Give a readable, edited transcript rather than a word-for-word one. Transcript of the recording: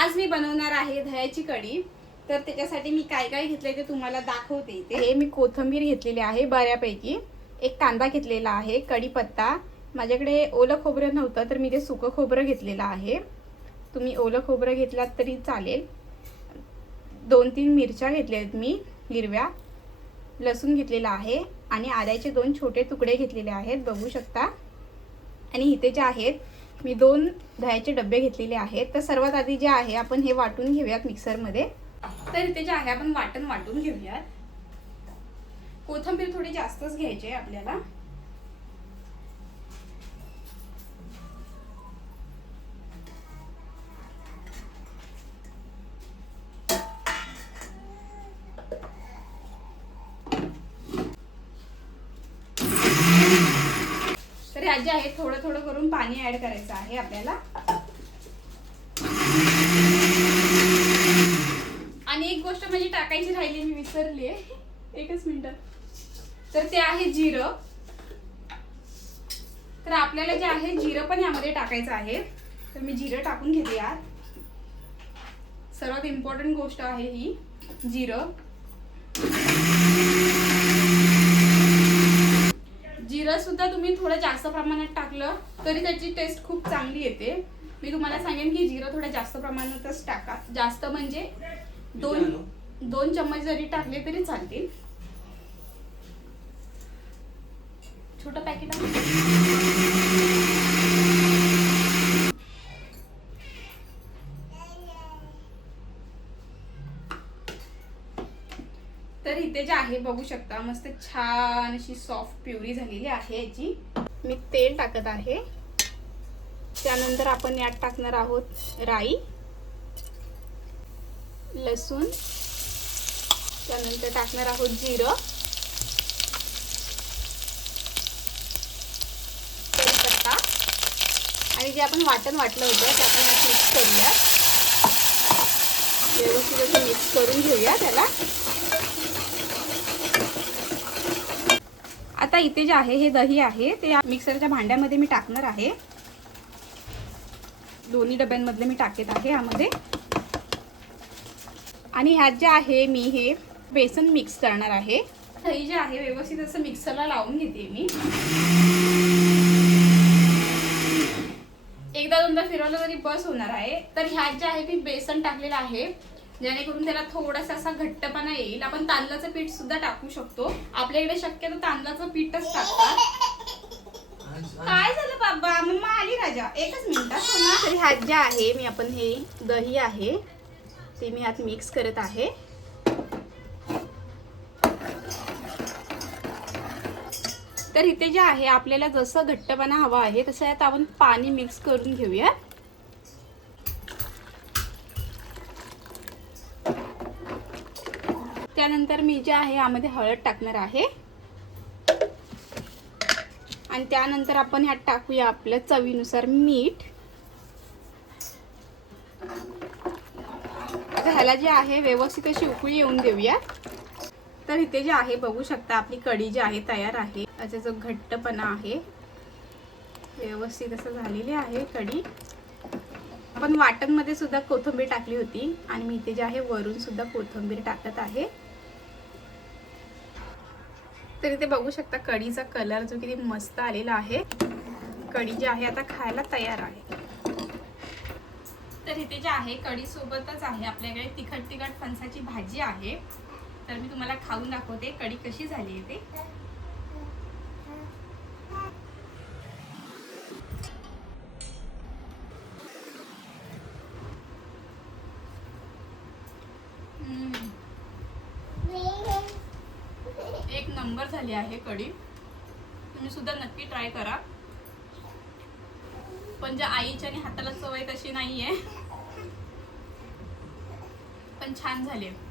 आज मी बनवणार आहे दह्याची कढी। तर त्याच्यासाठी मी काय काय घेतले ते तुम्हाला दाखवते इथे। हे मी कोथिंबीर घेतलेली आहे बऱ्यापैकी, एक कांदा घेतलेला आहे, कढीपत्ता, माझ्याकडे ओलं खोबरं नव्हतं तर मी ते सुकं खोबरं घेतलेलं आहे, तुम्ही ओलं खोबरं घेतलात तरी चालेल। 2-3 मिरच्या घेतल्या आहेत मी हिरव्या, लसूण घेतलेला आहे आणि आल्याचे 2 छोटे तुकडे घेतलेले आहेत बघू शकता। आणि इथे जे आहेत मी 2 दह्याचे डबे घेतलेले आहेत। तर सर्वात आधी जे आहे आपण हे वाटून घेऊयात मिक्सरमध्ये। तर इथे जे आहे आपण वाटून घेऊयात। कोथिंबीर थोडी जास्तच घ्यायची आहे आपल्याला। तर ह्यात जे आहे थोडं थोडं करून पाणी ऍड करायचं आहे आपल्याला। आणि एक गोष्ट म्हणजे टाकायची राहिली, मी विसरली आहे, एकच मिनिट। तर ते आहे जिरं। तर आपल्याला जे आहे जिरं पण यामध्ये टाकायचं आहे, तर मी जिरं टाकून घेते यार। सर्वात इम्पॉर्टंट गोष्ट आहे ही जिरं। जिरं सुद्धा तुम्ही थोडं जास्त प्रमाणात टाकलं तरी त्याची टेस्ट खूप चांगली येते। मी तुम्हाला सांगेन की जिरं थोडं जास्त प्रमाणातच टाका, जास्त म्हणजे 2 चम्मच जरी टाकले तरी चालतील। छोटं पॅकेट आहे। तर इथे जे आहे बघू शकता मस्त छान अशी सॉफ्ट प्युरी झालेली आहे याची। मी तेल टाकत आहे, त्यानंतर आपण यात टाकणार आहोत राई, लसूण, त्यानंतर टाकणार आहोत जिरं, कढीपत्ता आणि जे आपण वाटण वाटलं होतं ते आपण यात मिक्स करूया। व्यवस्थित असं मिक्स करून घेऊया त्याला। आता इथे जे आहे हे दही आहे ते मिक्सरच्या भांड्यामध्ये मी टाकणार आहे। दोन्ही डब्यांमधले मी टाकत आहे यामध्ये। आणि ह्यात जे आहे मी हे बेसन मिक्स करणार आहे। दही जे आहे व्यवस्थित असं मिक्सरला लावून घेते मी। एकदा दोनदा फिरवलं तरी बस होणार आहे। तर ह्यात जे आहे मी बेसन टाकलेलं आहे, जेणेकरून त्याला थोडासा असा घट्टपणा येईल। आपण तांदळाचं पीठ सुद्धा टाकू शकतो, आपल्याकडे शक्यतो तांदळाचं पीठच टाकतात। काय झालं बाबा, मम्मा आली राजा, एकच मिनिटात सोना। तर ह्यात जे आहे मी आपण हे दही आहे ते मी ह्यात मिक्स करत आहे। तर इथे जे आहे आपल्याला जसं घट्टपणा हवा आहे तसं यात आपण पाणी मिक्स करून घेऊया। त्यानंतर मी जे आहे यामध्ये हळद टाकणार आहे आणि त्यानंतर आपण ह्यात टाकूया आपल्या चवीनुसार मीठ। आता ह्याला जे आहे व्यवस्थित अशी उकळी येऊन देऊया। तर इथे जे आहे बघू शकता आपली कढी जी आहे तयार आहे। याचा जो घट्टपणा आहे व्यवस्थित असं झालेली आहे कढी। आपण वाटणमध्ये सुद्धा कोथिंबीर टाकली होती आणि मी इथे जे आहे वरून सुद्धा कोथिंबीर टाकत आहे। तर इथे बघू शकता कढीचा कलर जो किती मस्त आलेला आहे। कढी जी आहे आता खायला तयार आहे। तर इथे जे आहे कढी सोबतच आहे आपल्याकडे तिखट फणसाची भाजी आहे। तर मी तुम्हाला खाऊन दाखवते कढी कशी झाली आहे ते। एक नंबर झाली आहे कढी, तुम्ही सुद्धा नक्की ट्राय करा। पण ज्या आईच्या आणि हाताला सवय तशी नाहीये, पण छान झाली आहे।